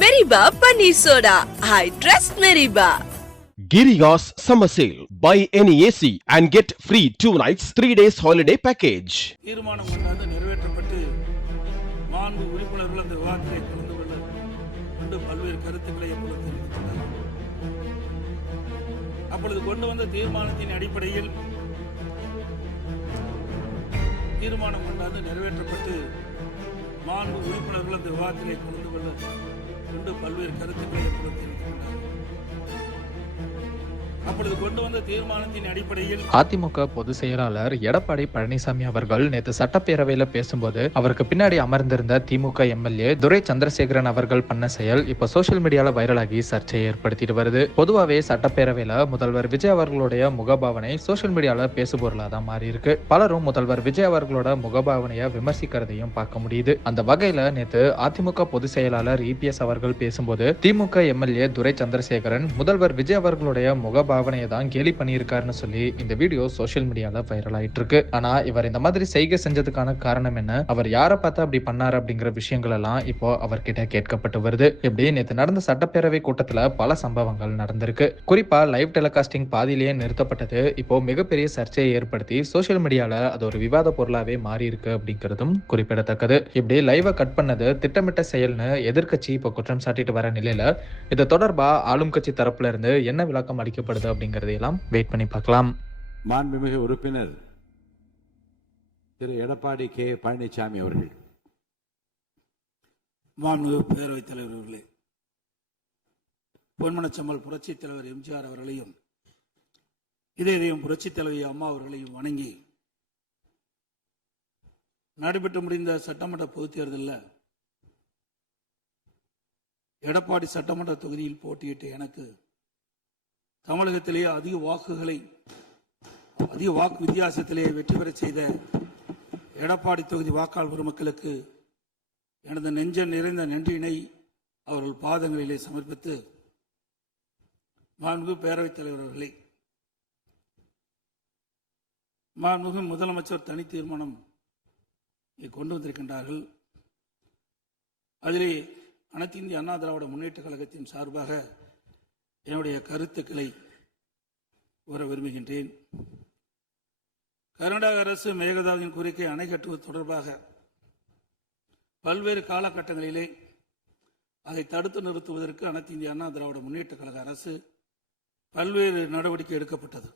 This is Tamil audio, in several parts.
Meriba Paneer Soda. I trust Meriba. Girigas Summer Sale. Buy any AC and get free 2 nights, 3 days holiday package. தீர்மானம் கொண்டாந்து நிறைவேற்றப்பட்டு மாண்பு உறுப்பினர்கள் அந்த விவாதத்தை கலந்து கொண்டு பல்வேறு கருத்துக்களை எப்பொழுது தெரிவித்துள்ளார். அப்பொழுது கொண்டு வந்த தீர்மானத்தின் அடிப்படையில் தீர்மானம் கொண்டாந்து நிறைவேற்றப்பட்டு மாண்பு உறுப்பினர்கள் அந்த விவாதத்திலே கலந்து கொண்டு பல்வேறு கருத்துக்களை எப்பொழுது தெரிவித்துள்ளார். அப்பொழுது கொண்டு வந்த தீர்மானத்தின் அடிப்படையில் அதிமுக பொதுச் செயலாளர் எடப்பாடி பழனிசாமி அவர்கள் நேற்று சட்டப்பேரவையில பேசும்போது அவருக்கு பின்னாடி அமர்ந்திருந்த திமுக எம்எல்ஏ துரை சந்திரசேகரன் அவர்கள் பண்ண செயல் இப்ப சோசியல் மீடியால வைரலாகி சர்ச்சையை ஏற்படுத்திட்டு வருது. பொதுவாகவே சட்டப்பேரவையில முதல்வர் விஜய் அவர்களுடைய முகபாவனை சோசியல் மீடியால பேசுபொருளா தான் மாறி இருக்கு. பலரும் முதல்வர் விஜய் அவர்களோட முகபாவனையை விமர்சிக்கிறதையும் பார்க்க முடியுது. அந்த வகையில நேற்று அதிமுக பொதுச் செயலாளர் இபிஎஸ் அவர்கள் பேசும்போது திமுக எம்எல்ஏ துரை சந்திரசேகரன் முதல்வர் விஜய் அவர்களுடைய முகபாவனையை தான் கேலி பண்ணியிருக்காருன்னு சொல்லி இந்த வீடியோ சோசியல் மீடியால வைரல் ஆயிட்டு இருக்கு. ஆனா இவர் இந்த மாதிரி செய்கை செஞ்சதுக்கான காரணம் என்ன, அவர் யாரை பார்த்து அப்படி பண்ணாரு அப்படிங்கிற விஷயங்கள் எல்லாம் இப்போ அவர்கிட்ட கேட்கப்பட்டு வருது. இப்படி நேற்று நடந்த சட்டப்பேரவை கூட்டத்துல பல சம்பவங்கள் நடந்திருக்கு. குறிப்பா லைவ் டெலிகாஸ்டிங் பாதியிலேயே நிறுத்தப்பட்டது இப்போ மிகப்பெரிய சர்ச்சையை ஏற்படுத்தி சோசியல் மீடியால அது ஒரு விவாத பொருளாவே மாறி இருக்கு அப்படிங்கிறதும் குறிப்பிடத்தக்கது. இப்படி லைவை கட் பண்ணது திட்டமிட்ட செயல்னு எதிர்கட்சி இப்போ குற்றம் சாட்டிட்டு வர நிலையில இது தொடர்பா ஆளும் கட்சி தரப்புல இருந்து என்ன விளக்கம் அளிக்கப்படுது அப்படிங்கறதையெல்லாம் வெயிட் பண்ணி பார்க்கலாம். மாண்புமிகு உறுப்பினர் திரு எடப்பாடி கே பழனிசாமி அவர்கள். மாண்புமிகு பேரவைத் தலைவர் அவர்களே, பொன்மனச்சம்மல் புரட்சித் தலைவர் எம்ஜிஆர் அவர்களையும் இதயம் புரட்சித் தலைவி அம்மா அவர்களையும் வணங்கி நடைபெற்று முடிந்த சட்டமன்ற பொதுத் தேர்தலில் எடப்பாடி சட்டமன்ற தொகுதியில் போட்டியிட்ட எனக்கு தமிழகத்திலேயே அதிக வாக்கு வித்தியாசத்திலே வெற்றி பெற செய்த எடப்பாடி தொகுதி வாக்காளர் பெருமக்களுக்கு எனது நெஞ்ச நிறைந்த நன்றியினை அவர்கள் பாதங்களிலே சமர்ப்பித்து, மாண்புமிகு பேரவைத் தலைவர் அவர்களே, மாண்புமிகு முதலமைச்சர் தனி தீர்மானம் கொண்டு வந்திருக்கின்றார்கள். அதிலே அனைத்து இந்திய அண்ணா திராவிட முன்னேற்ற கழகத்தின் சார்பாக என்னுடைய கருத்துக்களை கூற விரும்புகின்றேன். கர்நாடக அரசு மேகதாதுவின் கோரிக்கை அணை கட்டுவது தொடர்பாக பல்வேறு காலகட்டங்களிலே அதை தடுத்து நிறுத்துவதற்கு அனைத்து இந்திய அண்ணா திராவிட முன்னேற்ற கழக அரசு பல்வேறு நடவடிக்கை எடுக்கப்பட்டது.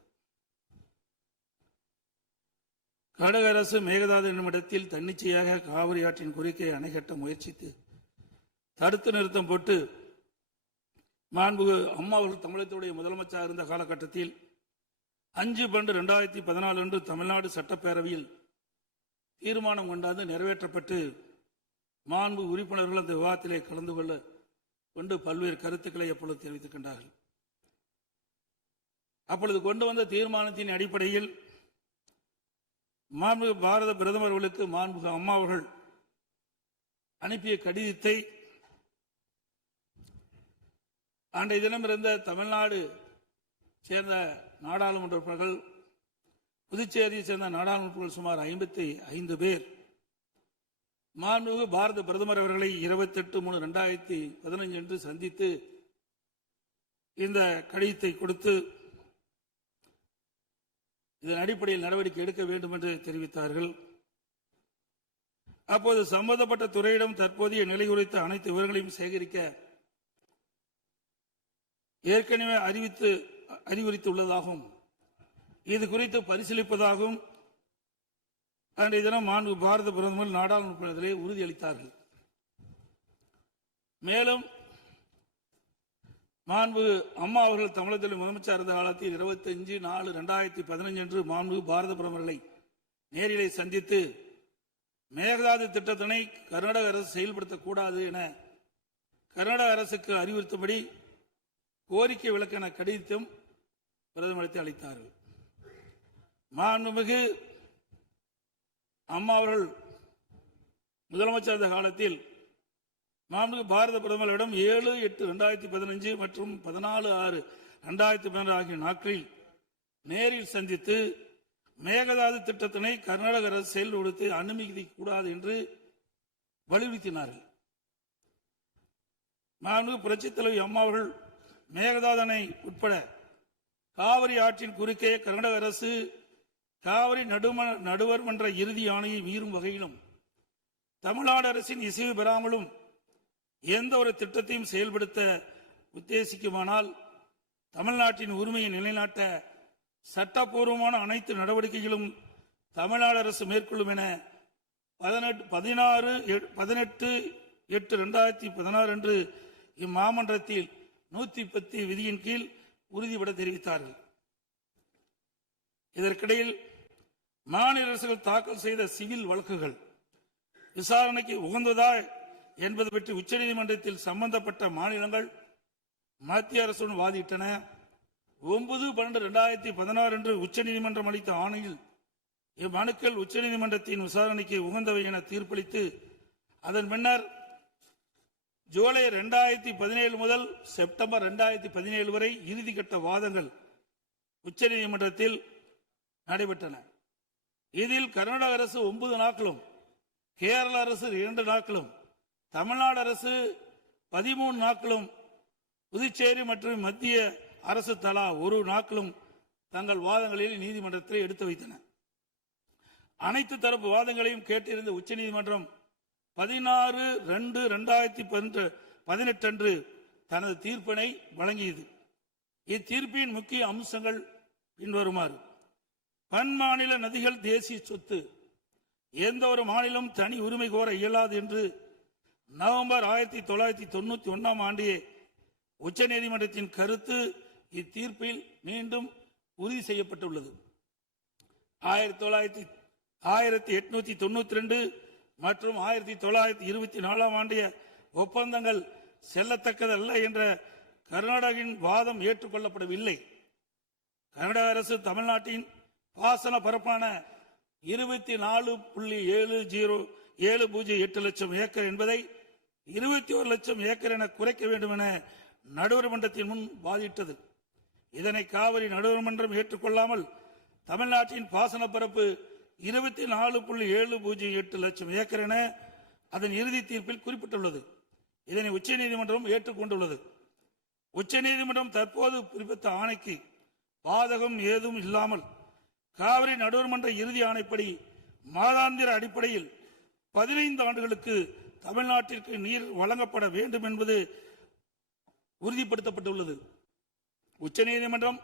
கர்நாடக அரசு மேகதாது என்னும் இடத்தில் தன்னிச்சையாக காவிரி ஆற்றின் கோரிக்கையை அணை கட்ட முயற்சித்து தடுத்து நிறுத்தம் போட்டு மாண்புமிகு அம்மா அவர்கள் தமிழகத்துடைய முதலமைச்சராக இருந்த காலகட்டத்தில் 5/12/2014 அன்று தமிழ்நாடு சட்டப்பேரவையில் தீர்மானம் கொண்டாந்து நிறைவேற்றப்பட்டு மாண்பு உறுப்பினர்கள் அந்த விவாதத்திலே கலந்து கொண்டு பல்வேறு கருத்துக்களை அப்பொழுது தெரிவித்திருக்கின்றார்கள். அப்பொழுது கொண்டு வந்த தீர்மானத்தின் அடிப்படையில் மாண்புமிகு பாரத பிரதமர் அவர்களுக்கு மாண்புமிகு அம்மா அவர்கள் அனுப்பிய கடிதத்தை அன்றைய தினம் இருந்த தமிழ்நாடு சேர்ந்த நாடாளுமன்ற உறுப்பினர்கள், புதுச்சேரியை சேர்ந்த நாடாளுமன்ற உறுப்பினர்கள் சுமார் 55 பேர் மாண்புமிகு பாரத பிரதமர் அவர்களை 28/3/2015 அன்று சந்தித்து இந்த கடிதத்தை கொடுத்து இதன் அடிப்படையில் நடவடிக்கை எடுக்க வேண்டும் என்று தெரிவித்தார்கள். அப்போது சம்பந்தப்பட்ட துறையிடம் தற்போதைய நிலை குறித்த அனைத்து விவரங்களையும் சேகரிக்க ஏற்கனவே அறிவுறுத்தியுள்ளதாகவும் இது குறித்து பரிசீலிப்பதாகவும் அன்றைய தினம் மாண்பு பாரத பிரதமர் நாடாளுமன்றத்திலே உறுதியளித்தார்கள். மேலும் மாண்பு அம்மா அவர்கள் தமிழகத்தில் முதலமைச்சர் இருந்த காலத்தில் 25/4/2015 அன்று மாண்பு பாரத பிரதமர்களை நேரிலே சந்தித்து மேகதாது திட்டத்தினை கர்நாடக அரசு செயல்படுத்தக்கூடாது என கர்நாடக அரசுக்கு அறிவுறுத்தபடி கோரிக்கை விளக்கென கடிதம் பிரதமருக்கு அளித்தார்கள். மாண்புமிகு அம்மா அவர்கள் முதலமைச்சர் இருந்த காலத்தில் மாண்புமிகு பாரத பிரதமரிடம் 7/8/2015 மற்றும் 14/6/2016 ஆகிய நாட்களில் நேரில் சந்தித்து மேகதாது திட்டத்தினை கர்நாடக அரசு செயல்படுத்த அனுமதிக்க கூடாது என்று வலியுறுத்தினார்கள். மாண்புமிகு புரட்சித் தலைவி அம்மா அவர்கள் மேகதாது அணை உட்பட காவிரி ஆற்றின் குறுக்கே கர்நாடக அரசு காவிரி நடுவர் மன்ற இறுதி ஆணையை மீறும் வகையிலும் தமிழ்நாடு அரசின் இசைவு பெறாமலும் எந்த ஒரு திட்டத்தையும் செயல்படுத்த உத்தேசிக்குமானால் தமிழ்நாட்டின் உரிமையை நிலைநாட்ட சட்டப்பூர்வமான அனைத்து நடவடிக்கைகளும் தமிழ்நாடு அரசு மேற்கொள்ளும் என 18/8/2016 அன்று இம்மாமன்றத்தில் 110 விதியின் கீழ் உறுதிபட தெரிவித்தார்கள். இதற்கிடையில் மாநில அரசுகள் தாக்கல் செய்த சிவில் வழக்குகள் விசாரணைக்கு உகந்ததா என்பது பற்றி உச்சநீதிமன்றத்தில் சம்பந்தப்பட்ட மாநிலங்கள் மத்திய அரசுடன் வாதிட்டன. 9/12/2016 அன்று உச்சநீதிமன்றம் அளித்த ஆணையில் இம்மனுக்கள் உச்சநீதிமன்றத்தின் விசாரணைக்கு உகந்தவை என தீர்ப்பளித்து அதன் பின்னர் ஜூலை 2017 முதல் செப்டம்பர் 2017 வரை இறுதிக்கட்ட வாதங்கள் உச்சநீதிமன்றத்தில் நடைபெற்றன. இதில் கர்நாடக அரசு 9 நாட்களும், கேரள அரசு 2 நாட்களும், தமிழ்நாடு அரசு 13 நாட்களும், புதுச்சேரி மற்றும் மத்திய அரசு தலா 1 நாட்களும் தங்கள் வாதங்களில் நீதிமன்றத்தில் எடுத்து வைத்தன. அனைத்து தரப்பு வாதங்களையும் கேட்டிருந்த உச்சநீதிமன்றம் 16/2/2018 அன்று தனது தீர்ப்பினை வழங்கியது. இத்தீர்ப்பின் முக்கிய அம்சங்கள் பின்வருமாறு: பன்மாநில நதிகள் தேசிய சொத்து, எந்த ஒரு மாநிலம் தனி உரிமை கோர இயலாது என்று நவம்பர் 1991 ஆண்டியே உச்சநீதிமன்றத்தின் கருத்து இத்தீர்ப்பில் மீண்டும் உறுதி செய்யப்பட்டுள்ளது. 1892 மற்றும் 1924 ஆண்டிய ஒப்பந்தங்கள் செல்லத்தக்கதல்ல என்ற கர்நாடகின் வாதம் ஏற்றுக்கொள்ளப்படவில்லை. கர்நாடக அரசு தமிழ்நாட்டின் பாசன பரப்பான 24.708 லட்சம் ஏக்கர் என்பதை 21 லட்சம் ஏக்கர் என குறைக்க வேண்டும் என நடுவர் மன்றத்தின் முன் வாதிட்டது. இதனை காவிரி நடுவர் மன்றம் ஏற்றுக்கொள்ளாமல் தமிழ்நாட்டின் பாசன பரப்பு 24.708 லட்சம் ஏக்கர் என அதன் இறுதி தீர்ப்பில் குறிப்பிட்டுள்ளது. இதனை உச்சநீதிமன்றம் ஏற்றுக்கொண்டுள்ளது. உச்சநீதிமன்றம் தற்போது பிறப்பித்த ஆணைக்கு பாதகம் ஏதும் இல்லாமல் காவிரி நடுவர் மன்ற இறுதி ஆணைப்படி மாதாந்திர அடிப்படையில் 15 ஆண்டுகளுக்கு தமிழ்நாட்டிற்கு நீர் வழங்கப்பட வேண்டும் என்பது உறுதிப்படுத்தப்பட்டுள்ளது. உச்சநீதிமன்றம்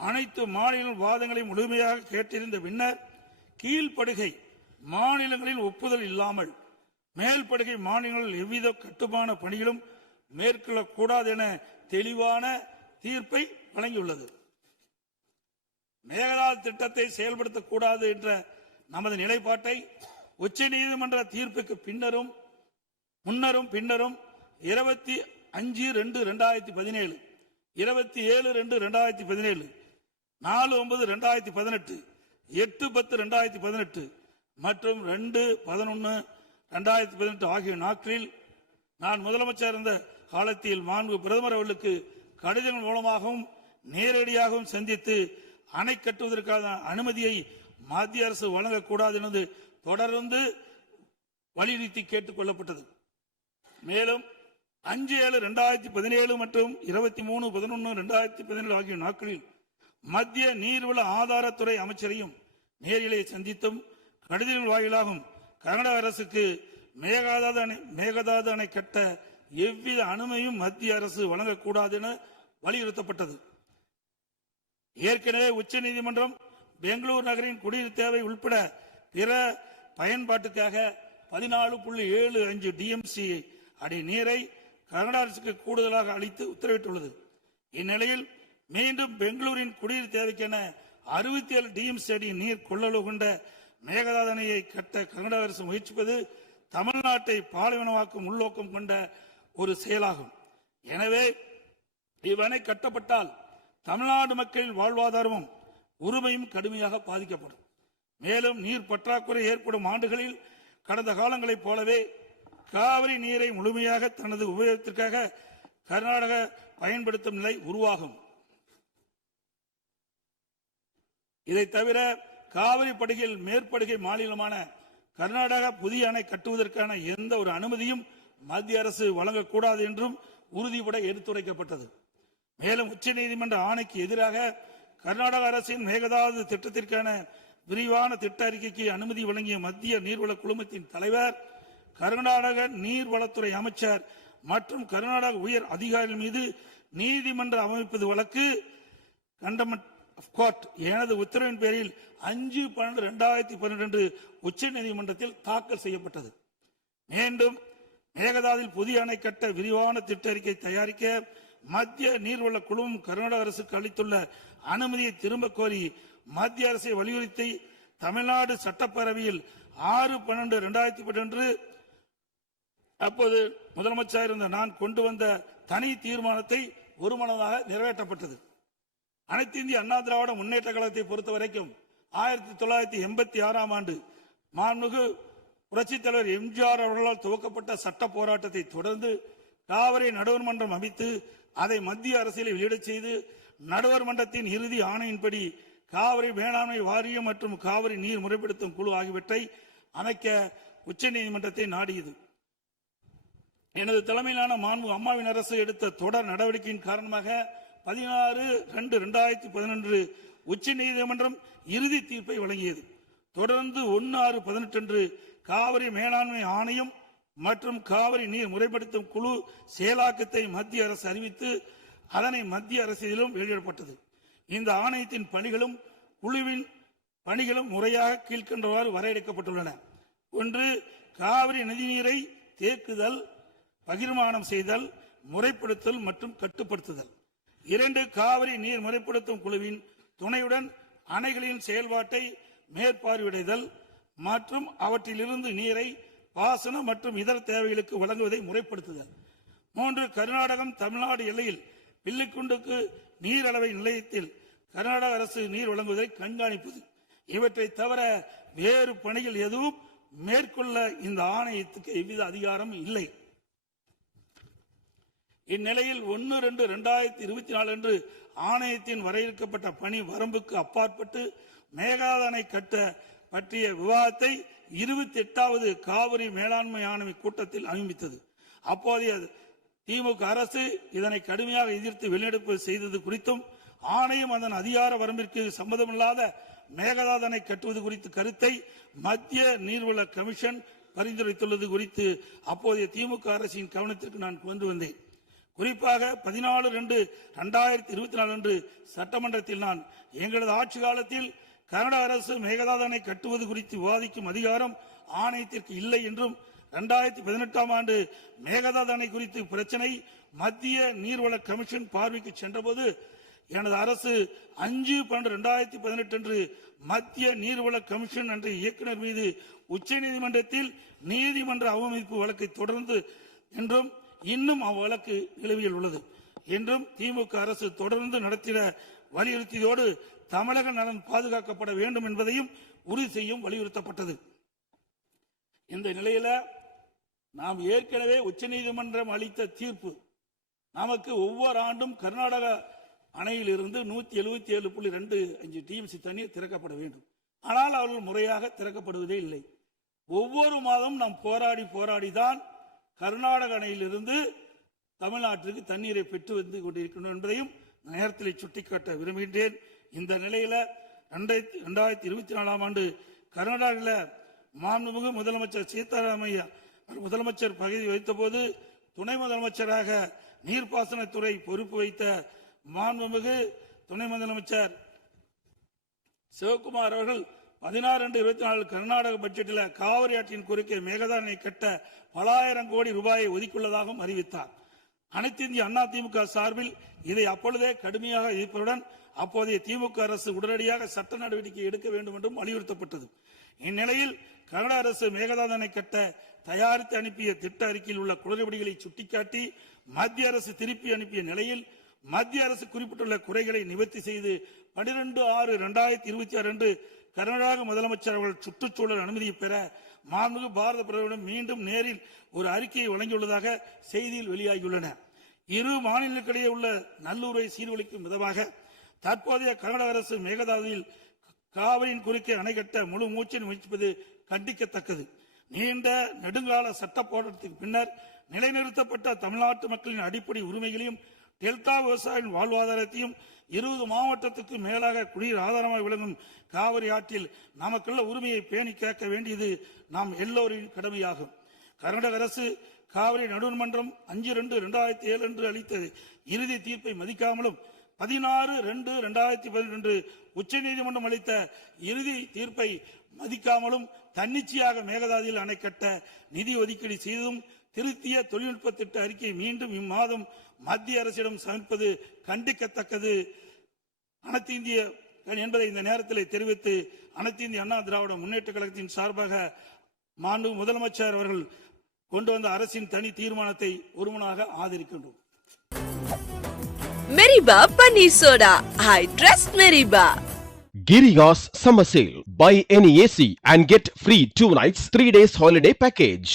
அனைத்து மாநில வாதங்களை முழுமையாக கேட்டிருந்த பின்னர் கீழ்ப்படுகை மாநிலங்களின் ஒப்புதல் இல்லாமல் மேல்படுகை மாநிலங்களில் எவ்வித கட்டுமான பணிகளும் மேற்கொள்ளக்கூடாது என தெளிவான தீர்ப்பை வழங்கியுள்ளது. மேகதாது திட்டத்தை செயல்படுத்தக்கூடாது என்ற நமது நிலைப்பாட்டை உச்சநீதிமன்ற தீர்ப்புக்கு முன்னரும் பின்னரும் 25/2/2017, 27/2/2017, 4/9/2018, 8/10/2018 மற்றும் 2/11/2018 ஆகிய நாட்களில் நான் முதலமைச்சர் இருந்த காலத்தில் மாண்பு பிரதமர் அவர்களுக்கு கடிதங்கள் மூலமாகவும் நேரடியாகவும் சந்தித்து அணை கட்டுவதற்கான அனுமதியை மத்திய அரசு வழங்கக்கூடாது என்று தொடர்ந்து வலியுறுத்தி கேட்டுக் கொள்ளப்பட்டது. மேலும் 5/7/2017 மற்றும் 23/11/2017 ஆகிய நாட்களில் மத்திய நீர்வள ஆதாரத்துறை அமைச்சரையும் நேரிலே சந்தித்தும் கடிதங்கள் வாயிலாகவும் கர்நாடக அரசுக்கு மேகதாது அணை கட்ட எவ்வித அனுமதியும் மத்திய அரசு வழங்கக்கூடாது என வலியுறுத்தப்பட்டது. ஏற்கனவே உச்சநீதிமன்றம் பெங்களூர் நகரின் குடிநீர் தேவை உட்பட பிற பயன்பாட்டுக்காக 14.75 டிஎம்சி அடி நீரை கர்நாடக அரசுக்கு கூடுதலாக அளித்து உத்தரவிட்டுள்ளது. இந்நிலையில் மீண்டும் பெங்களூரின் குடிநீர் தேவைக்கென 67 டிஎம்சி அடி நீர் கொள்ளளவு கொண்ட மேகதாது அணையை கட்ட கர்நாடக அரசு முயற்சிப்பது தமிழ்நாட்டை பாலைவனமாக்கும் உள்நோக்கம் கொண்ட ஒரு செயலாகும். எனவே இவ்வணை கட்டப்பட்டால் தமிழ்நாடு மக்களின் வாழ்வாதாரமும் உரிமையும் கடுமையாக பாதிக்கப்படும். மேலும் நீர் பற்றாக்குறை ஏற்படும் ஆண்டுகளில் கடந்த காலங்களைப் போலவே காவிரி நீரை முழுமையாக தனது உபயோகத்திற்காக கர்நாடகா பயன்படுத்தும் நிலை உருவாகும். இதை தவிர காவிரி படுகையில் மேற்படுகை மாநிலமான கர்நாடகா புதிய அணை கட்டுவதற்கான எந்த ஒரு அனுமதியும் மத்திய அரசு வழங்கக்கூடாது என்றும் உறுதிபட எடுத்துரைக்கப்பட்டது. மேலும் உச்சநீதிமன்ற ஆணைக்கு எதிராக கர்நாடக அரசின் மேகதாது திட்டத்திற்கான விரிவான திட்ட அறிக்கைக்கு அனுமதி வழங்கிய மத்திய நீர்வள குழுமத்தின் தலைவர், கர்நாடக நீர்வளத்துறை அமைச்சர் மற்றும் கர்நாடக உயர் அதிகாரிகள் மீது நீதிமன்ற அமைப்பது வழக்கு கண்டெம்ப்ட் ஆஃப் கோர்ட் எனது உத்தரவின் பேரில் 5/12/2012 உச்ச நீதிமன்றத்தில் தாக்கல் செய்யப்பட்டது. மீண்டும் மேகதாதில் புதிய அணை கட்ட விரிவான திட்ட அறிக்கை தயாரிக்க மத்திய நீர்வள குழுமம் கர்நாடக அரசுக்கு அளித்துள்ள அனுமதியை திரும்ப கோரி மத்திய அரசை வலியுறுத்தி தமிழ்நாடு சட்டப்பேரவையில் 6/12/2012 அப்போது முதலமைச்சர் இருந்த நான் கொண்டு வந்த தனி தீர்மானத்தை ஒருமனதாக நிறைவேற்றப்பட்டது. அனைத்து இந்திய அண்ணா திராவிட முன்னேற்ற கழகத்தை பொறுத்தவரைக்கும் 1986 ஆண்டு மாண்புமிகு புரட்சித் தலைவர் எம்ஜிஆர் அவர்களால் துவக்கப்பட்ட சட்ட போராட்டத்தை தொடர்ந்து காவிரி நடுவர் மன்றம் அமைத்து அதை மத்திய அரசியலை வெளியிடச் செய்து நடுவர் மன்றத்தின் இறுதி ஆணையின்படி காவிரி மேலாண்மை வாரியம் மற்றும் காவிரி நீர் முறைப்படுத்தும் குழு ஆகியவற்றை அமைக்க உச்சநீதிமன்றத்தை நாடியது. எனது தலைமையிலான மாண்பு அம்மாவின் அரசு எடுத்த தொடர் நடவடிக்கையின் காரணமாக 16/2/2011 உச்ச நீதிமன்றம் இறுதி தீர்ப்பை வழங்கியது. தொடர்ந்து 1/6/18 காவிரி மேலாண்மை ஆணையம் மற்றும் காவிரி நீர் முறைப்படுத்தும் குழு செயலாக்கத்தை மத்திய அரசு அறிவித்து அதனை மத்திய அரசியலும் வெளியிடப்பட்டது. இந்த ஆணையத்தின் பணிகளும் குழுவின் பணிகளும் முறையாக கீழ்கண்டவாறு வரையறுக்கப்பட்டுள்ளன. 1. காவிரி நதிநீரை தேக்குதல், பகிர்மானம் செய்தல், முறைப்படுத்தல் மற்றும் கட்டுப்படுத்துதல். 2. காவிரி நீர் முறைப்படுத்தும் குழுவின் துணையுடன் அணைகளின் செயல்பாட்டை மேற்பார்வையிடுதல் மற்றும் அவற்றிலிருந்து நீரை பாசன மற்றும் இதர தேவைகளுக்கு வழங்குவதை முறைப்படுத்துதல். 3. கர்நாடகம் தமிழ்நாடு எல்லையில் பில்லிக்குண்டுக்கு நீர் அளவை நிலையத்தில் கர்நாடக அரசு நீர் வழங்குவதை கண்காணிப்பது. இவற்றை தவிர வேறு பணிகள் எதுவும் மேற்கொள்ள இந்த ஆணையத்துக்கு எவ்வித அதிகாரம் இல்லை. இந்நிலையில் 1/2/2024 அன்று ஆணையத்தின் வரையறுக்கப்பட்ட பணி வரம்புக்கு அப்பாற்பட்டு மேகதாது அணை கட்ட பற்றிய விவாதத்தை 28வது காவிரி மேலாண்மை ஆணைய கூட்டத்தில் அனுமதித்தது. அப்போதைய திமுக அரசு இதனை கடுமையாக எதிர்த்து வெளிநடப்பு செய்தது குறித்தும் ஆணையம் அதன் அதிகார வரம்பிற்கு சம்மதமில்லாத மேகதாது அணை கட்டுவது குறித்த கருத்தை மத்திய நீர்வள கமிஷன் பரிந்துரைத்துள்ளது குறித்து அப்போதைய திமுக அரசின் கவனத்திற்கு நான் கொண்டு வந்தேன். குறிப்பாக 14/2/2024 அன்று சட்டமன்றத்தில் நான் எங்களது ஆட்சி காலத்தில் கர்நாடக அரசு மேகதாது அணை கட்டுவது குறித்து விவாதிக்கும் அதிகாரம் ஆணையத்திற்கு இல்லை என்றும் 2018 ஆண்டு மேகதாது அணை குறித்து பிரச்சனை மத்திய நீர்வள கமிஷன் பார்வைக்கு சென்றபோது எனது அரசு 5/12/2018 அன்று மத்திய நீர்வள கமிஷன் என்ற இயக்குநர் மீது உச்சநீதிமன்றத்தில் நீதிமன்ற அவமதிப்பு வழக்கை தொடர்ந்து என்றும் இன்னும் அவ்வழக்கு நிலுவையில் உள்ளது என்றும் திமுக அரசு தொடர்ந்து நடத்திட வலியுறுத்தியதோடு தமிழக நலன் பாதுகாக்கப்பட வேண்டும் என்பதையும் உறுதி செய்யும் வலியுறுத்தப்பட்டது. இந்த நிலையில நாம் ஏற்கனவே உச்சநீதிமன்றம் அளித்த தீர்ப்பு நமக்கு ஒவ்வொரு ஆண்டும் கர்நாடக அணையில் இருந்து 177.25 டிஎம்சி தண்ணீர் திறக்கப்பட வேண்டும். ஆனால் அவர்கள் முறையாக திறக்கப்படுவதே இல்லை. ஒவ்வொரு மாதம் நாம் போராடிதான் கர்நாடக அணையிலிருந்து தமிழ்நாட்டிற்கு தண்ணீரை பெற்று வந்து கொண்டிருக்கணும் என்பதையும் நேரத்தில் சுட்டிக்காட்ட விரும்புகின்றேன். இந்த நிலையில 2024 ஆண்டு கர்நாடகாவில் மாண்புமிகு முதலமைச்சர் சீதாராமையா முதலமைச்சர் பதவி வகித்த போது துணை முதலமைச்சராக நீர்ப்பாசனத்துறை பொறுப்பு வைத்த மாண்புமிகு துணை முதலமைச்சர் சிவகுமார் அவர்கள் 16/2/24 கர்நாடக பட்ஜெட்டில் காவிரி ஆற்றின் குறுக்கே மேகதாது அணை கட்ட பல ஆயிரம் கோடி ரூபாயை ஒதுக்கியுள்ளதாகவும் அறிவித்தார். அனைத்து இந்திய அண்ணா திமுக சார்பில் இதை அப்பொழுதே கடுமையாக எதிர்ப்பதுடன் அப்போதைய திமுக அரசு உடனடியாக சட்ட நடவடிக்கை எடுக்க வேண்டும் என்றும் வலியுறுத்தப்பட்டது. இந்நிலையில் கர்நாடக அரசு மேகதாது அணை கட்ட தயாரித்து அனுப்பிய திட்ட அறிக்கையில் உள்ள குளறுபடிகளை சுட்டிக்காட்டி மத்திய அரசு திருப்பி அனுப்பிய நிலையில் மத்திய அரசு குறிப்பிட்டுள்ள குறைகளை நிவர்த்தி செய்து 12/6/2026 அன்று கர்நாடக முதலமைச்சர் அவர்கள் சுற்றுச்சூழல் அனுமதியை பெற மாண்புமிகு பாரத பிரதமரிடம் மீண்டும் நேரில் ஒரு அறிக்கையை வழங்கியுள்ளதாக செய்தியில் வெளியாகியுள்ளன. இரு மாநிலங்களுக்கிடையே உள்ள நல்லுறவை சீர்குலைக்கும் விதமாக தற்போதைய கர்நாடக அரசு மேகதாதுவில் காவிரியின் குறுக்கே அணை கட்ட முழு மூச்சில் முயற்சிப்பது கண்டிக்கத்தக்கது. நீண்ட நெடுங்கால சட்ட போராட்டத்திற்கு பின்னர் நிலைநிறுத்தப்பட்ட தமிழ்நாட்டு மக்களின் அடிப்படை உரிமைகளையும் டெல்டா விவசாயிகளின் வாழ்வாதாரத்தையும் 20 மாவட்டத்துக்கு மேலாக குடிநீர் ஆதாரமாக விளங்கும் காவிரி ஆற்றில் நமக்குள்ள உரிமையை பேணி காக்க வேண்டியது நாம் எல்லோரின் கடமையாகும். கர்நாடக அரசு காவிரி நடுவர்மன்றம் 5/2/2007 அன்று அளித்த இறுதி தீர்ப்பை மதிக்காமலும் 16/2/2012 உச்சநீதிமன்றம் அளித்த இறுதி தீர்ப்பை மதிக்காமலும் தன்னிச்சையாக மேகதாதுவில் அணை கட்ட நிதி ஒதுக்கீடு செய்தும் திருத்திய தொழில்நுட்ப திட்ட அறிக்கை மீண்டும் இம்மாதம் மத்திய அரசிடம் சமர்ப்பது கண்டிக்கத்தக்கது அனைத்து இந்திய என்பதை இந்த நேரத்தில் தெரிவித்து அனைத்து இந்திய அண்ணா திராவிட முன்னேற்ற கழகத்தின் சார்பாக மாண்பு முதலமைச்சர் அவர்கள் கொண்டு வந்த அரசின் தனி தீர்மானத்தை ஒருமனாக ஆதரிக்கின்றோம். Meriba Paneer Soda. I trust Meriba. Girigas Summer Sale. Buy any AC and get free 2 nights 3 days holiday package.